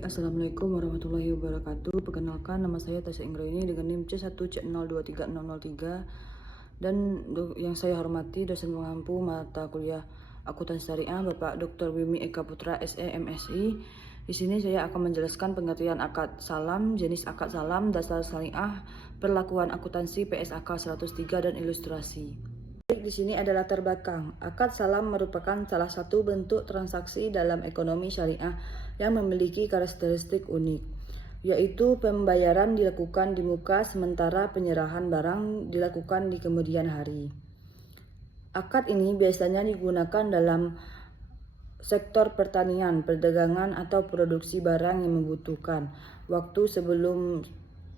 Baik, Assalamualaikum warahmatullahi wabarakatuh. Perkenalkan, nama saya Tasya Inggraini dengan NIM C1C023003 dan yang saya hormati dosen pengampu mata kuliah Akuntansi Syariah Bapak Dr. Wimi Eka Putra SE MSI. Di sini saya akan menjelaskan pengertian akad salam, jenis akad salam, dasar syariah, perlakuan akuntansi PSAK 103 dan ilustrasi. Di sini adalah latar belakang. Akad salam merupakan salah satu bentuk transaksi dalam ekonomi syariah yang memiliki karakteristik unik, yaitu pembayaran dilakukan di muka sementara penyerahan barang dilakukan di kemudian hari. Akad ini biasanya digunakan dalam sektor pertanian, perdagangan, atau produksi barang yang membutuhkan waktu sebelum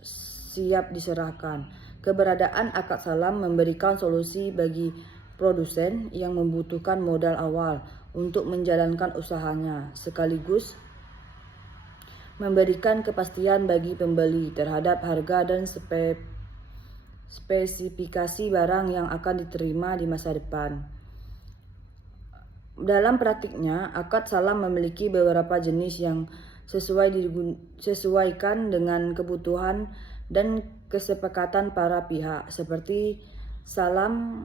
siap diserahkan. Keberadaan akad salam memberikan solusi bagi produsen yang membutuhkan modal awal untuk menjalankan usahanya, sekaligus memberikan kepastian bagi pembeli terhadap harga dan spesifikasi barang yang akan diterima di masa depan. Dalam praktiknya, akad salam memiliki beberapa jenis yang sesuaikan dengan kebutuhan dan kesepakatan para pihak, seperti salam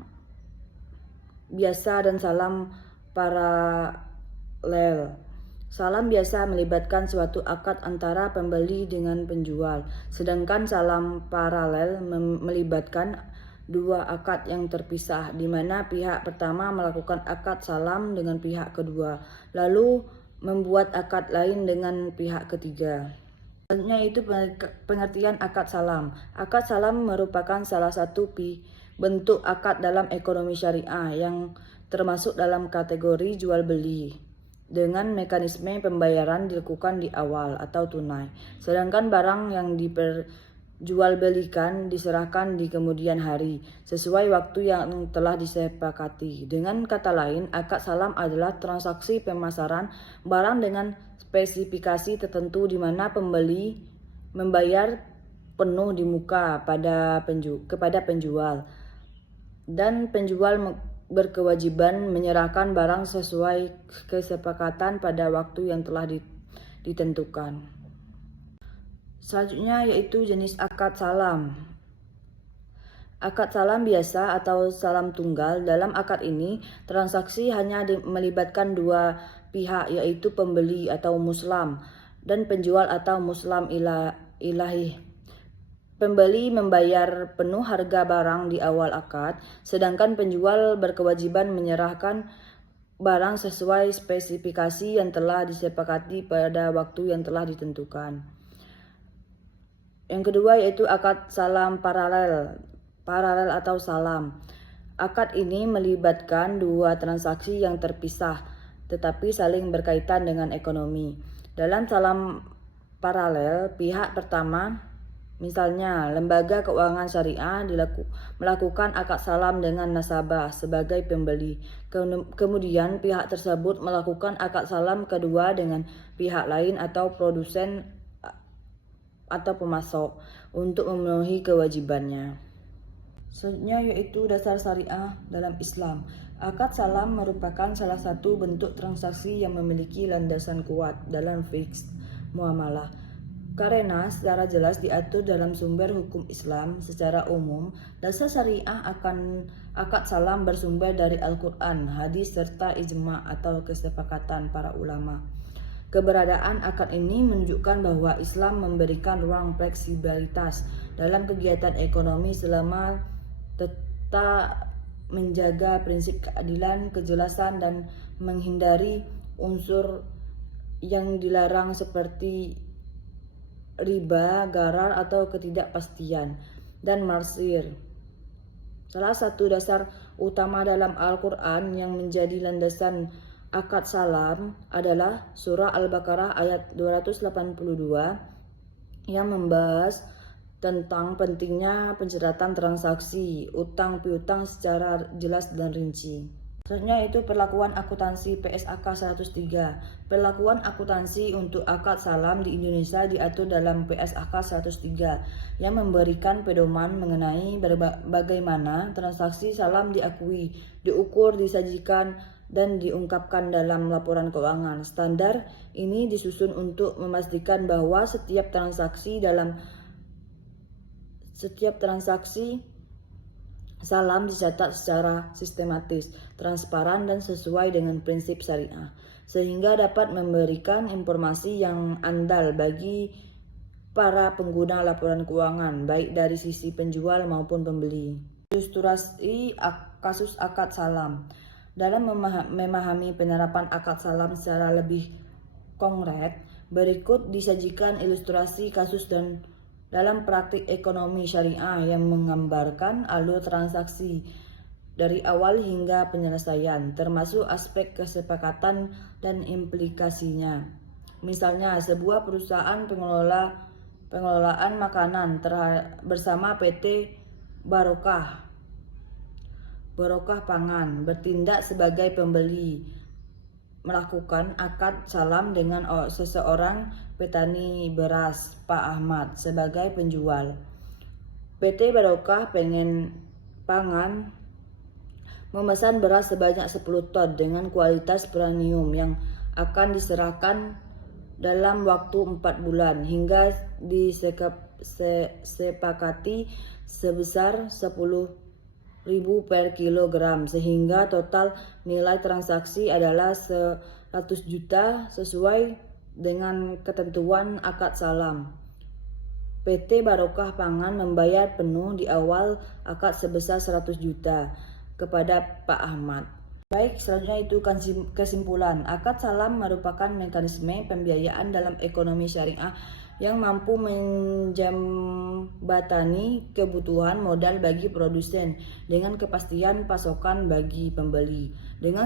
biasa dan salam paralel. Salam biasa melibatkan suatu akad antara pembeli dengan penjual, sedangkan salam paralel melibatkan dua akad yang terpisah, di mana pihak pertama melakukan akad salam dengan pihak kedua, lalu membuat akad lain dengan pihak ketiga. Selanjutnya itu pengertian akad salam. Akad salam merupakan salah satu bentuk akad dalam ekonomi syariah yang termasuk dalam kategori jual beli, dengan mekanisme pembayaran dilakukan di awal atau tunai, sedangkan barang yang diperjualbelikan diserahkan di kemudian hari sesuai waktu yang telah disepakati. Dengan kata lain, akad salam adalah transaksi pemasaran barang dengan spesifikasi tertentu di mana pembeli membayar penuh di muka kepada penjual, dan penjual berkewajiban menyerahkan barang sesuai kesepakatan pada waktu yang telah ditentukan. Selanjutnya yaitu jenis akad salam. Akad salam biasa atau salam tunggal. Dalam akad ini, transaksi hanya melibatkan dua pihak, yaitu pembeli atau muslam dan penjual atau muslam ilahi. Pembeli membayar penuh harga barang di awal akad, sedangkan penjual berkewajiban menyerahkan barang sesuai spesifikasi yang telah disepakati pada waktu yang telah ditentukan. Yang kedua yaitu akad salam paralel atau salam. Akad ini melibatkan dua transaksi yang terpisah tetapi saling berkaitan dengan ekonomi. Dalam salam paralel, pihak pertama, misalnya lembaga keuangan syariah, melakukan akad salam dengan nasabah sebagai pembeli. Kemudian pihak tersebut melakukan akad salam kedua dengan pihak lain atau produsen atau pemasok untuk memenuhi kewajibannya. Selanjutnya yaitu dasar syariah dalam Islam. Akad salam merupakan salah satu bentuk transaksi yang memiliki landasan kuat dalam fiqh muamalah, karena secara jelas diatur dalam sumber hukum Islam. Secara umum, dasar syariah akan akad salam bersumber dari Al-Quran, hadis, serta ijma atau kesepakatan para ulama. Keberadaan akad ini menunjukkan bahwa Islam memberikan ruang fleksibilitas dalam kegiatan ekonomi selama tetap menjaga prinsip keadilan, kejelasan, dan menghindari unsur yang dilarang seperti riba, gharar, atau ketidakpastian dan marsir. Salah satu dasar utama dalam Al-Quran yang menjadi landasan akad salam adalah surah Al-Baqarah ayat 282 yang membahas tentang pentingnya pencatatan transaksi utang piutang secara jelas dan rinci. Selanjutnya itu perlakuan akuntansi PSAK 103. Perlakuan akuntansi untuk akad salam di Indonesia diatur dalam PSAK 103 yang memberikan pedoman mengenai bagaimana transaksi salam diakui, diukur, disajikan, dan diungkapkan dalam laporan keuangan. Standar ini disusun untuk memastikan bahwa setiap transaksi salam dicatat secara sistematis, transparan, dan sesuai dengan prinsip syariah, sehingga dapat memberikan informasi yang andal bagi para pengguna laporan keuangan, baik dari sisi penjual maupun pembeli. Ilustrasi kasus akad salam. Dalam memahami penerapan akad salam secara lebih konkret, berikut disajikan ilustrasi kasus dan dalam praktik ekonomi syariah yang menggambarkan alur transaksi dari awal hingga penyelesaian, termasuk aspek kesepakatan dan implikasinya. Misalnya, sebuah perusahaan pengelolaan makanan bersama PT Barokah Pangan bertindak sebagai pembeli, melakukan akad salam dengan seseorang petani beras, Pak Ahmad, sebagai penjual. PT Barokah Pangan memesan beras sebanyak 10 ton dengan kualitas premium yang akan diserahkan dalam waktu 4 bulan hingga disepakati sebesar 10.000 per kilogram, sehingga total nilai transaksi adalah 100 juta sesuai dengan ketentuan akad salam. PT Barokah Pangan membayar penuh di awal akad sebesar 100 juta kepada Pak Ahmad. Baik, selanjutnya itu kesimpulan. Akad salam merupakan mekanisme pembiayaan dalam ekonomi syariah yang mampu menjembatani kebutuhan modal bagi produsen dengan kepastian pasokan bagi pembeli. Dengan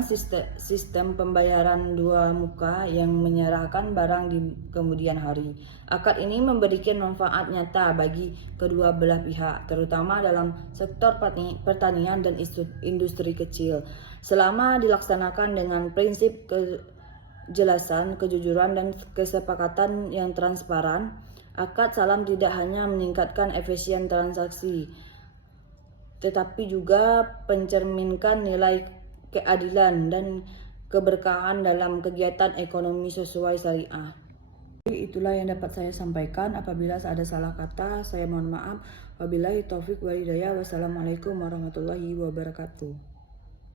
sistem pembayaran dua muka yang menyerahkan barang di kemudian hari. Akad ini memberikan manfaat nyata bagi kedua belah pihak, terutama dalam sektor pertanian dan industri kecil. Selama dilaksanakan dengan prinsip kejelasan, kejujuran, dan kesepakatan yang transparan, akad salam tidak hanya meningkatkan efisien transaksi, tetapi juga mencerminkan nilai keadilan dan keberkahan dalam kegiatan ekonomi sesuai syariah. Itulah yang dapat saya sampaikan. Apabila ada salah kata, saya mohon maaf. Wabillahi taufik wal hidayah. Wassalamualaikum warahmatullahi wabarakatuh.